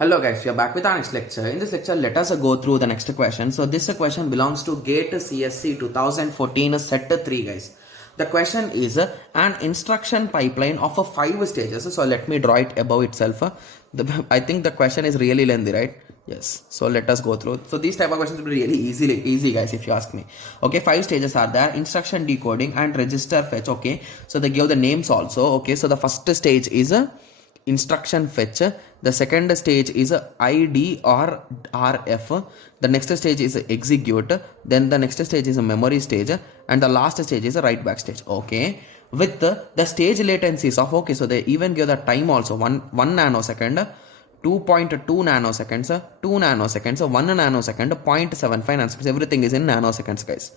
Hello guys, we are back with our next lecture. In this lecture, let us go through the next question. So this question belongs to GATE CSE 2014 set 3 guys. The question is an instruction pipeline of 5 stages. So let me draw it above itself. I think the question is really lengthy, right? Yes. So let us go through. So these type of questions will be really easy guys if you ask me. Okay, 5 stages are there: instruction decoding and register fetch. Okay, so they give the names also. Okay, so the first stage is instruction fetch, the second stage is id or rf, the next stage is execute, then the next stage is a memory stage, and the last stage is a write back stage. Okay, with the stage latencies of, okay, so they even give the time also: 1 nanosecond, 2.2 nanoseconds, 2 nanoseconds, 1 nanosecond, 0.75 nanoseconds. Everything is in nanoseconds guys.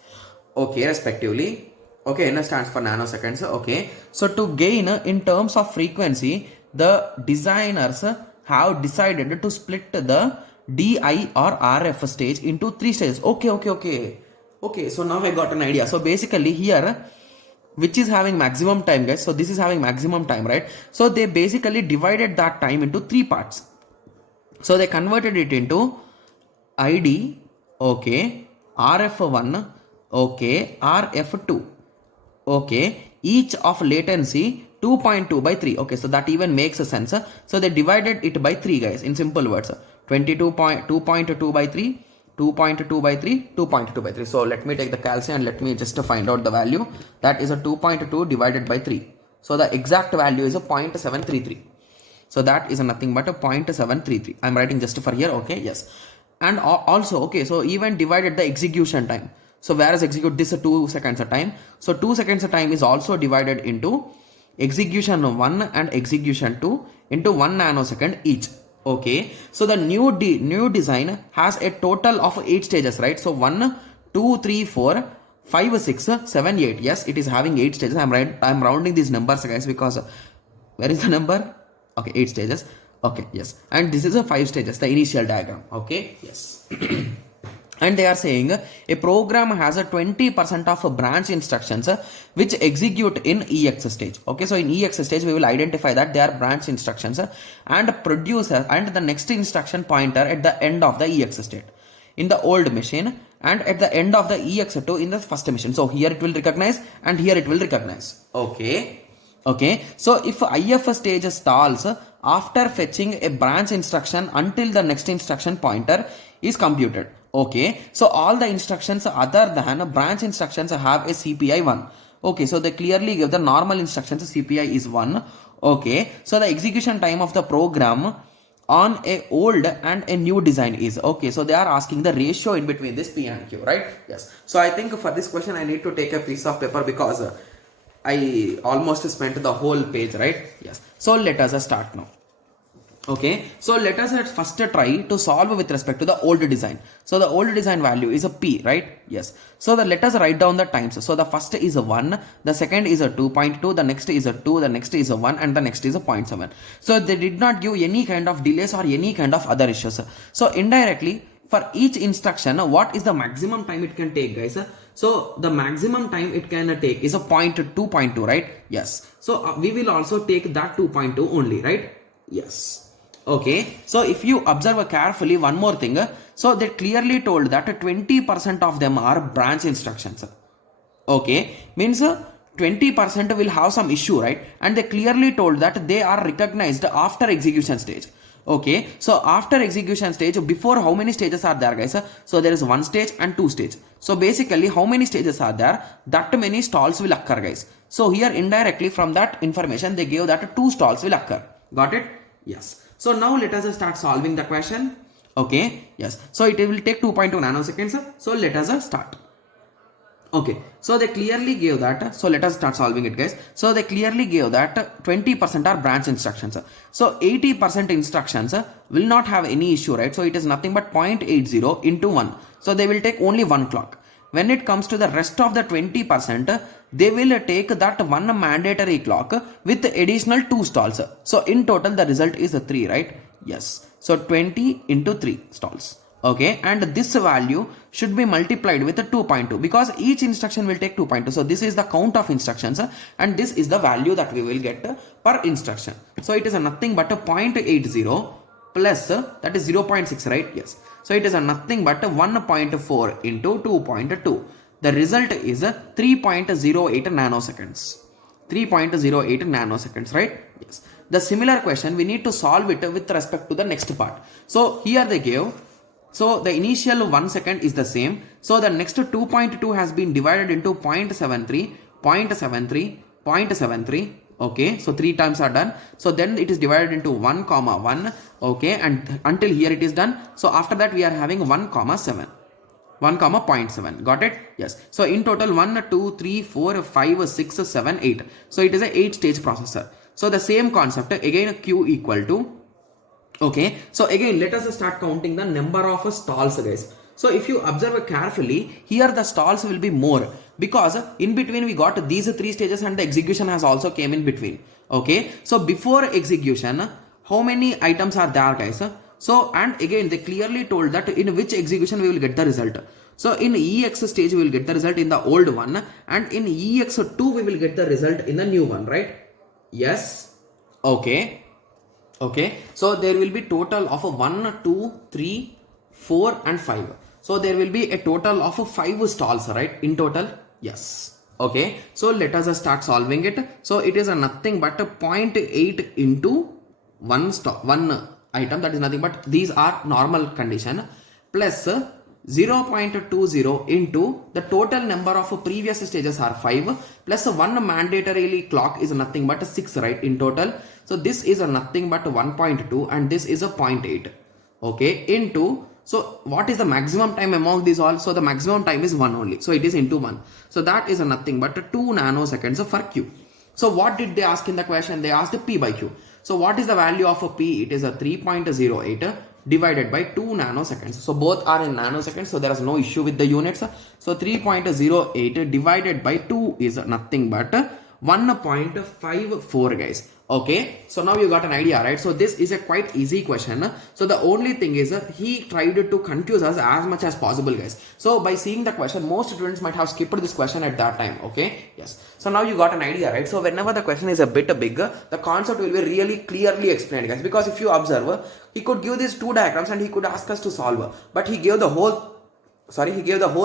Okay, respectively. Okay, n stands for nanoseconds. Okay, so to gain in terms of frequency, the designers have decided to split the DI or RF stage into 3 stages. Okay, so now I got an idea. So basically here, which is having maximum time guys, so this is having maximum time, right? So they basically divided that time into 3 parts. So they converted it into ID, okay, RF1, okay, RF2, okay, each of latency 2.2 by 3. Okay, so that even makes a sense. So they divided it by 3 guys, in simple words: 2.2 by 3, 2.2 by 3, 2.2 by 3. So let me take the calcium and let me just find out the value. That is a 2.2 divided by 3. So the exact value is a 0.733. So that is nothing but a 0.733. I'm writing just for here. Okay, yes. And also, okay, so even divided the execution time. So whereas execute this 2 seconds a time, so 2 seconds a time is also divided into execution 1 and execution 2 into 1 nanosecond each. Okay, so the new design has a total of 8 stages, right? So 1, 2, 3, 4, 5, 6, 7, 8. Yes, it is having 8 stages. I'm rounding these numbers guys, because where is the number? Okay, 8 stages. Okay, yes, and this is a 5 stages, the initial diagram. Okay, yes. And they are saying a program has a 20% of branch instructions which execute in EX stage. Okay, so in EX stage we will identify that they are branch instructions and produce and the next instruction pointer at the end of the EX state in the old machine, and at the end of the EX2 in the first machine. So here it will recognize and here it will recognize. Okay, so if IF stage stalls after fetching a branch instruction until the next instruction pointer is computed. Okay, so all the instructions other than branch instructions have a CPI 1. Okay, so they clearly give the normal instructions CPI is 1. Okay, so the execution time of the program on a old and a new design is, okay, so they are asking the ratio in between this P and Q, right? Yes. So I think for this question I need to take a piece of paper, because I almost spent the whole page, right? Yes. So let us start now. Okay, so let us first try to solve with respect to the old design. So the old design value is a P, right? Yes. So let us write down the times. So the first is a 1, the second is a 2.2, the next is a 2, the next is a 1, and the next is a 0.7. So they did not give any kind of delays or any kind of other issues. So indirectly, for each instruction, what is the maximum time it can take, guys? So the maximum time it can take is a 2.2, right? Yes. So we will also take that 2.2 only, right? Yes. Okay, so if you observe carefully one more thing, so they clearly told that 20% of them are branch instructions. Okay, means 20% will have some issue, right? And they clearly told that they are recognized after execution stage. Okay, so after execution stage, before how many stages are there, guys? So there is 1 stage and 2 stage. So basically how many stages are there? That many stalls will occur, guys. So here indirectly from that information they gave that 2 stalls will occur. Got it? Yes. So now let us start solving the question. Okay, yes. So it will take 2.2 nanoseconds. So let us start. Okay, so they clearly gave that. So let us start solving it, guys. So they clearly gave that 20% are branch instructions. So 80% instructions will not have any issue, right? So it is nothing but 0.80 into 1. So they will take only 1 clock. When it comes to the rest of the 20%, they will take that 1 mandatory clock with additional 2 stalls. So in total the result is 3, right? Yes. So 20 into 3 stalls. Okay, and this value should be multiplied with 2.2 because each instruction will take 2.2. So this is the count of instructions and this is the value that we will get per instruction. So it is nothing but a 0.80 plus that is 0.6, right? Yes. So it is a nothing but 1.4 into 2.2. The result is 3.08 nanoseconds. 3.08 nanoseconds, right? Yes. The similar question we need to solve it with respect to the next part. So here they gave, so the initial 1 second is the same. So the next 2.2 has been divided into 0.73, 0.73, 0.73. Okay, so 3 times are done. So then it is divided into 1 comma 1. Okay, and until here it is done. So after that we are having 1 comma 7. 1 comma 0.7. Got it? Yes. So in total 1, 2, 3, 4, 5, 6, 7, 8. So it is a 8 stage processor. So the same concept again, Q equal to, okay, so again let us start counting the number of stalls, guys. So if you observe carefully, here the stalls will be more because in between we got these 3 stages and the execution has also came in between. Okay, so before execution, how many items are there, guys? So and again they clearly told that in which execution we will get the result. So in EX stage we will get the result in the old one, and in EX2 we will get the result in the new one, right? Yes. Okay. Okay, so there will be total of 1, 2, 3, 4 and 5. So there will be a total of 5 stalls, right, in total? Yes. Okay, so let us start solving it. So it is a nothing but a 0.8 into 1 item, that is nothing but these are normal condition, plus 0.20 into the total number of previous stages are 5 plus 1 mandatorily clock is nothing but 6, right, in total. So this is a nothing but 1.2 and this is a 0.8. Okay, into, so what is the maximum time among these all? So the maximum time is 1 only, so it is into 1. So that is a nothing but 2 nanoseconds for Q. So what did they ask in the question? They asked P by Q. So what is the value of a P? It is a 3.08 divided by 2 nanoseconds. So both are in nanoseconds, so there is no issue with the units. So 3.08 divided by 2 is nothing but 1.54, guys. Okay, so now you got an idea, right? So this is a quite easy question. So the only thing is he tried to confuse us as much as possible, guys. So by seeing the question, most students might have skipped this question at that time. Okay, yes. So now you got an idea, right? So whenever the question is a bit bigger, the concept will be really clearly explained, guys. Because if you observe, he could give these 2 diagrams and he could ask us to solve, but he gave the whole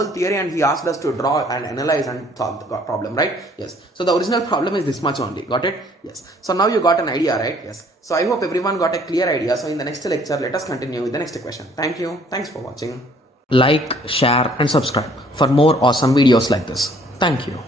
theory and he asked us to draw and analyze and solve the problem, right? Yes. So the original problem is this much only. Got it? Yes. So now you got an idea, right? Yes. So I hope everyone got a clear idea. So in the next lecture, let us continue with the next question. Thank you. Thanks for watching. Like, share and subscribe for more awesome videos like this. Thank you.